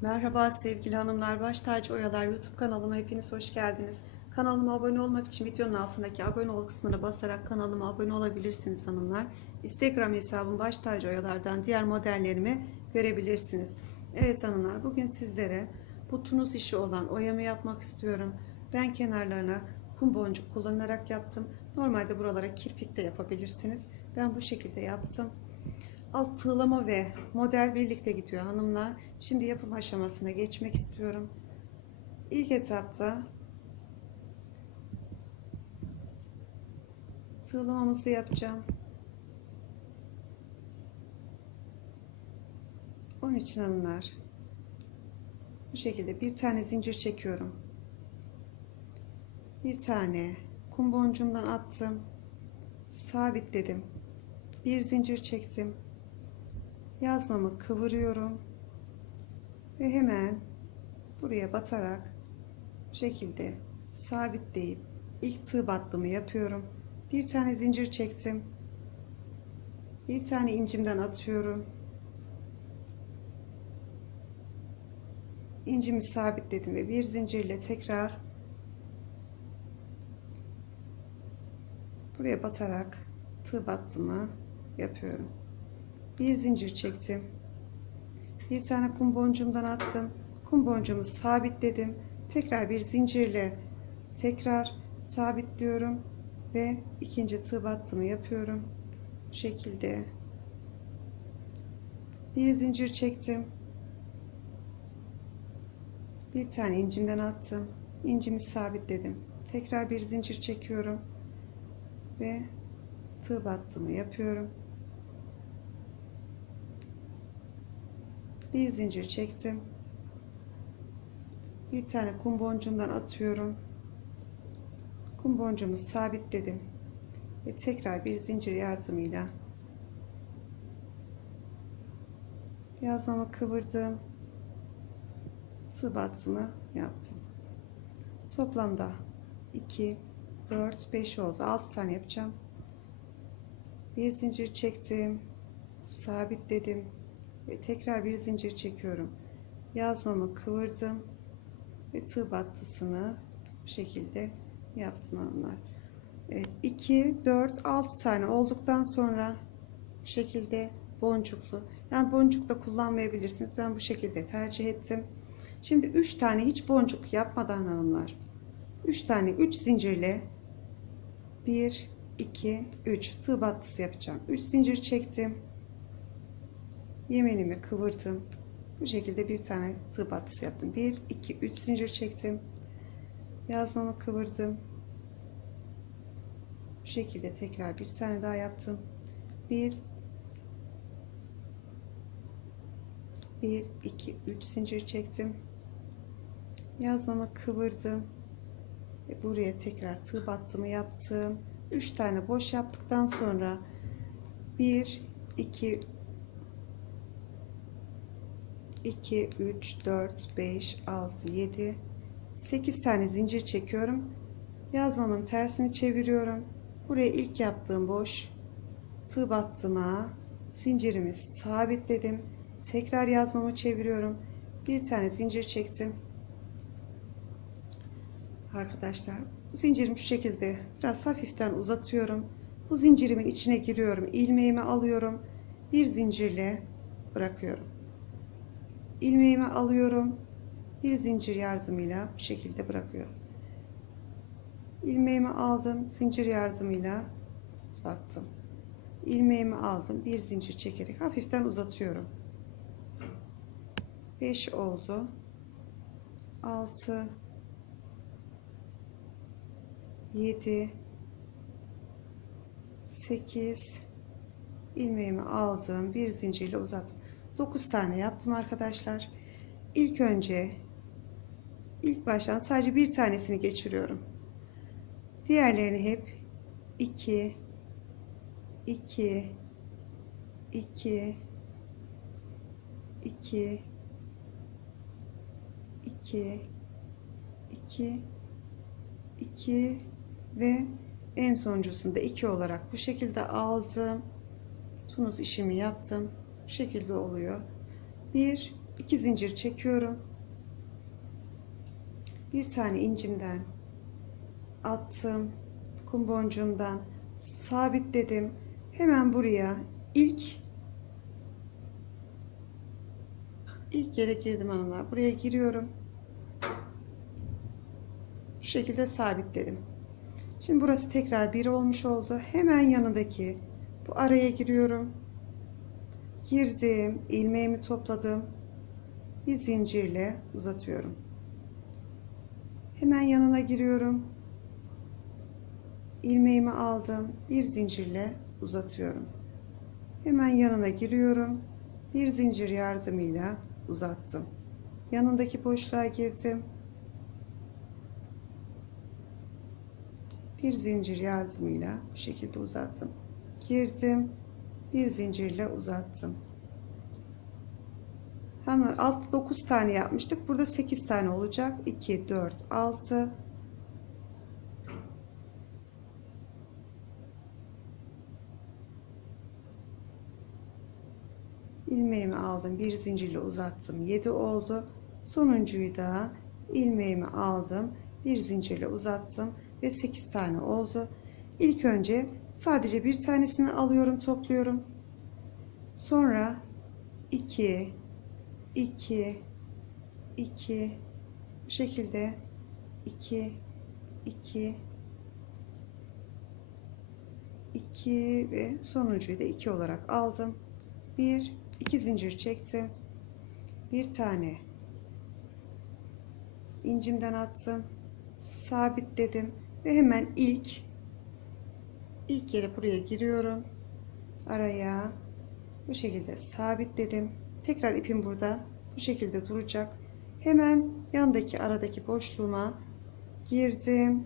Merhaba sevgili hanımlar, Baş Tacı Oyalar YouTube kanalıma hepiniz hoş geldiniz. Kanalıma abone olmak için videonun altındaki abone ol kısmına basarak kanalıma abone olabilirsiniz hanımlar. Instagram hesabım Baş Tacı Oyalar'dan diğer modellerimi görebilirsiniz. Evet hanımlar, bugün sizlere bu tunus işi olan oyamı yapmak istiyorum. Ben kenarlarına kum boncuk kullanarak yaptım. Normalde buralara kirpik de yapabilirsiniz. Ben bu şekilde yaptım. Alt tığlama ve model birlikte gidiyor hanımlar. Şimdi yapım aşamasına geçmek istiyorum. İlk etapta tığlamamızı yapacağım. Onun için hanımlar bu şekilde bir tane zincir çekiyorum. Bir tane kum boncuğumdan attım. Sabitledim. Bir zincir çektim yazmamı kıvırıyorum ve hemen buraya batarak bu şekilde sabitleyip ilk tığ battımı yapıyorum. Bir tane zincir çektim. Bir tane incimden atıyorum. İncimi sabitledim ve bir zincirle tekrar buraya batarak tığ battımı yapıyorum bir zincir çektim. Bir tane kum boncuğumdan attım. Kum boncuğumu sabitledim. Tekrar bir zincirle tekrar sabitliyorum ve ikinci tığ battımı yapıyorum. Bu şekilde. Bir zincir çektim. Bir tane incimden attım. İncimi sabitledim. Tekrar bir zincir çekiyorum ve tığ battımı yapıyorum bir zincir çektim. Bir tane kum boncuğumdan atıyorum. Kum boncuğumu sabitledim. Ve tekrar bir zincir yardımıyla yazmamı kıvırdım. Tığ battımı yaptım. Toplamda 2 4 5 oldu. 6 tane yapacağım. Bir zincir çektim. Sabitledim ve tekrar bir zincir çekiyorum. Yazmamı kıvırdım ve tığ battısını bu şekilde yaptım hanımlar. Evet 2 4 6 tane olduktan sonra bu şekilde boncuklu. Yani boncuk da kullanmayabilirsiniz. Ben bu şekilde tercih ettim. Şimdi 3 tane hiç boncuk yapmadan hanımlar 3 tane 3 zincirle 1 2 3 tığ battısı yapacağım. 3 zincir çektim yemenimi kıvırdım. Bu şekilde bir tane tığ battısı yaptım. 1 2 3 zincir çektim. Yazmamı kıvırdım. Bu şekilde tekrar bir tane daha yaptım. 1 1 2 3 zincir çektim. Yazmamı kıvırdım. Ve buraya tekrar tığ battımı yaptım. 3 tane boş yaptıktan sonra 1 2 2 3 4 5 6 7 8 tane zincir çekiyorum. Yazmamın tersini çeviriyorum. Buraya ilk yaptığım boş tığ battığıma zincirimi sabitledim. Tekrar yazmamı çeviriyorum. Bir tane zincir çektim. Arkadaşlar zincirimi şu şekilde biraz hafiften uzatıyorum. Bu zincirimin içine giriyorum. İlmeğimi alıyorum. Bir zincirle bırakıyorum ilmeğimi alıyorum. Bir zincir yardımıyla bu şekilde bırakıyorum. İlmeğimi aldım zincir yardımıyla uzattım. İlmeğimi aldım bir zincir çekerek hafiften uzatıyorum. 5 oldu. 6 7 8 ilmeğimi aldım bir zincirle uzattım 9 tane yaptım arkadaşlar. İlk önce ilk baştan sadece bir tanesini geçiriyorum. Diğerlerini hep 2 2 2 2 2 2 2 ve en sonuncusunda 2 olarak bu şekilde aldım. Tunus işimi yaptım bu şekilde oluyor 1 2 zincir çekiyorum. Bir tane incimden attım. Kum boncuğumdan sabitledim. Hemen buraya ilk ilk yere girdim hanımlar. Buraya giriyorum. Bu şekilde sabitledim. Şimdi burası tekrar bir olmuş oldu. Hemen yanındaki bu araya giriyorum. Girdim, ilmeğimi topladım. Bir zincirle uzatıyorum. Hemen yanına giriyorum. İlmeğimi aldım. Bir zincirle uzatıyorum. Hemen yanına giriyorum. Bir zincir yardımıyla uzattım. Yanındaki boşluğa girdim. Bir zincir yardımıyla bu şekilde uzattım. Girdim. Bir zincirle uzattım. Hanımlar alt 9 tane yapmıştık. Burada 8 tane olacak. 2, 4, 6. ilmeğimi aldım. Bir zincirle uzattım. 7 oldu. Sonuncuyu da ilmeğimi aldım. Bir zincirle uzattım ve 8 tane oldu. İlk önce sadece bir tanesini alıyorum, topluyorum. Sonra 2 2 2 bu şekilde 2 2 2 ve sonuncuyu da 2 olarak aldım. 1 2 zincir çektim. Bir tane incimden attım. Sabitledim ve hemen ilk ilk yere buraya giriyorum. Araya bu şekilde sabitledim. Tekrar ipim burada bu şekilde duracak. Hemen yandaki aradaki boşluğuma girdim.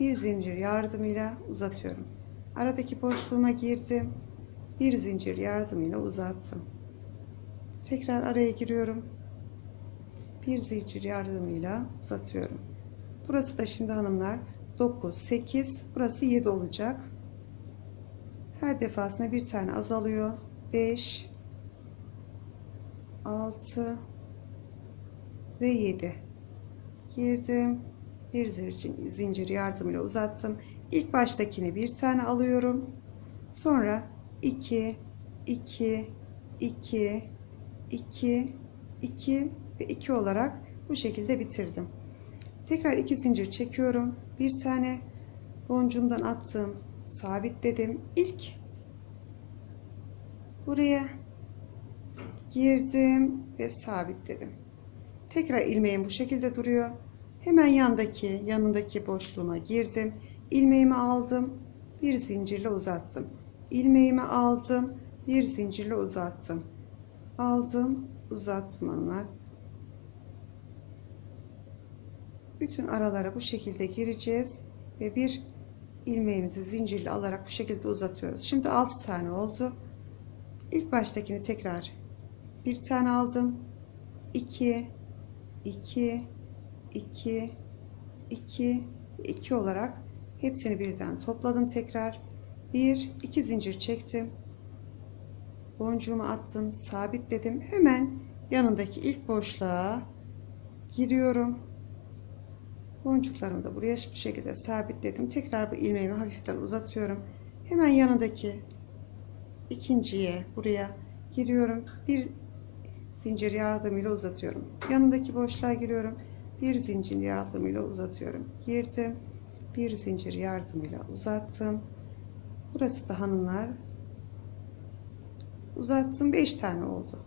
Bir zincir yardımıyla uzatıyorum. Aradaki boşluğuma girdim. Bir zincir yardımıyla uzattım. Tekrar araya giriyorum. Bir zincir yardımıyla uzatıyorum. Burası da şimdi hanımlar 9, 8, burası 7 olacak. Her defasında bir tane azalıyor. 5, 6 ve 7 girdim bir zincir, yardımıyla uzattım İlk baştakini bir tane alıyorum sonra 2 2 2 2 2 ve 2 olarak bu şekilde bitirdim tekrar iki zincir çekiyorum bir tane boncuğumdan attım sabitledim ilk buraya girdim ve sabitledim. Tekrar ilmeğim bu şekilde duruyor. Hemen yandaki yanındaki boşluğuma girdim. ilmeğimi aldım. Bir zincirle uzattım. ilmeğimi aldım. Bir zincirle uzattım. Aldım, uzattım Bütün aralara bu şekilde gireceğiz ve bir ilmeğimizi zincirle alarak bu şekilde uzatıyoruz. Şimdi 6 tane oldu. İlk baştakini tekrar bir tane aldım. 2 2 2 2 2 olarak hepsini birden topladım tekrar. 1 2 zincir çektim. Boncuğumu attım sabitledim. Hemen yanındaki ilk boşluğa giriyorum boncuklarımı da buraya bu şekilde sabitledim tekrar bu ilmeğimi hafiften uzatıyorum hemen yanındaki ikinciye buraya giriyorum bir zincir yardımıyla uzatıyorum. Yanındaki boşluğa giriyorum. Bir zincir yardımıyla uzatıyorum. Girdim. Bir zincir yardımıyla uzattım. Burası da hanımlar. Uzattım. 5 tane oldu.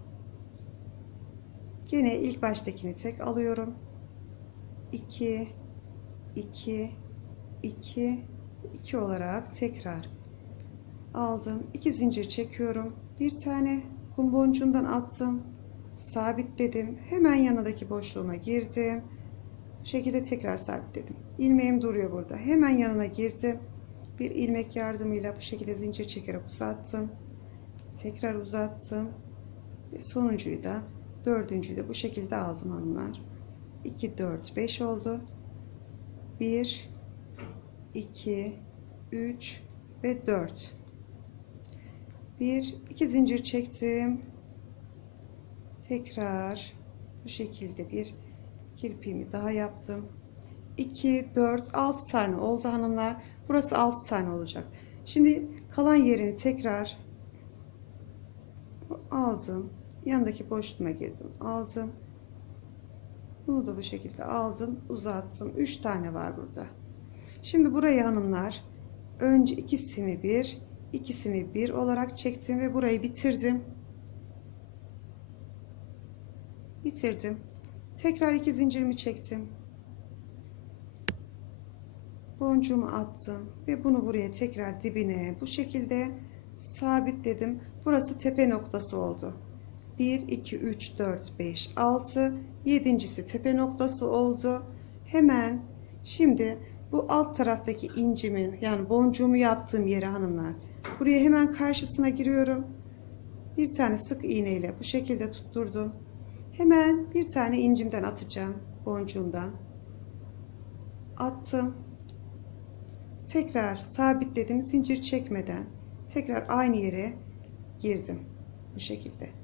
Gene ilk baştakini tek alıyorum. 2 2 2 2 olarak tekrar aldım. 2 zincir çekiyorum. Bir tane kum boncuğundan attım sabitledim. Hemen yanındaki boşluğuma girdim. Bu şekilde tekrar sabitledim. İlmeğim duruyor burada. Hemen yanına girdim. Bir ilmek yardımıyla bu şekilde zincir çekerek uzattım. Tekrar uzattım. Ve sonuncuyu da dördüncüyü de bu şekilde aldım hanımlar. 2, 4, 5 oldu. 1, 2, 3 ve 4. 1, 2 zincir çektim Tekrar bu şekilde bir kirpiğimi daha yaptım. 2, 4, 6 tane oldu hanımlar. Burası 6 tane olacak. Şimdi kalan yerini tekrar aldım. Yanındaki boşluğuma girdim. Aldım. Bunu da bu şekilde aldım. Uzattım. 3 tane var burada. Şimdi burayı hanımlar önce ikisini bir, ikisini bir olarak çektim ve burayı bitirdim. Bitirdim. Tekrar iki zincirimi çektim. Boncuğumu attım ve bunu buraya tekrar dibine bu şekilde sabitledim. Burası tepe noktası oldu. 1 2 3 4 5 6 yedincisi tepe noktası oldu. Hemen şimdi bu alt taraftaki incimin yani boncuğumu yaptığım yere hanımlar. Buraya hemen karşısına giriyorum. Bir tane sık iğne ile bu şekilde tutturdum. Hemen bir tane incimden atacağım boncuğumdan. Attım. Tekrar sabitledim zincir çekmeden. Tekrar aynı yere girdim. Bu şekilde.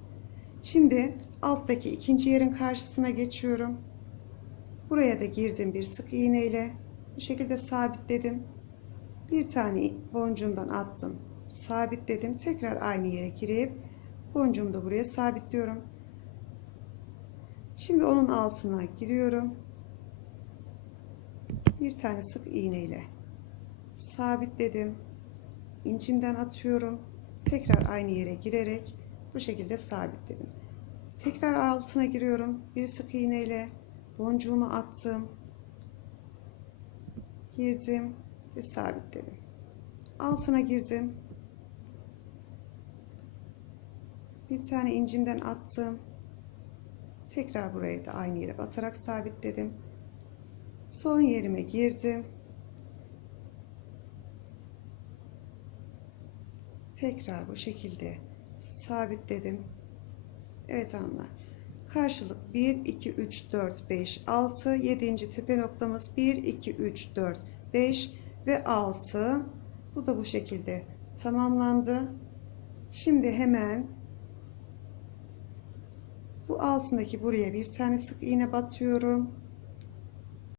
Şimdi alttaki ikinci yerin karşısına geçiyorum. Buraya da girdim bir sık iğne ile. Bu şekilde sabitledim. Bir tane boncuğumdan attım. Sabitledim. Tekrar aynı yere girip boncuğumu da buraya sabitliyorum. Şimdi onun altına giriyorum. Bir tane sık iğne ile sabitledim. İncimden atıyorum. Tekrar aynı yere girerek bu şekilde sabitledim. Tekrar altına giriyorum. Bir sık iğne ile boncuğumu attım. Girdim ve sabitledim. Altına girdim. Bir tane incimden attım. Tekrar buraya da aynı yere batarak sabitledim. Son yerime girdim. Tekrar bu şekilde sabitledim. Evet hanımlar. Karşılık 1, 2, 3, 4, 5, 6. 7. tepe noktamız 1, 2, 3, 4, 5 ve 6. Bu da bu şekilde tamamlandı. Şimdi hemen bu altındaki buraya bir tane sık iğne batıyorum.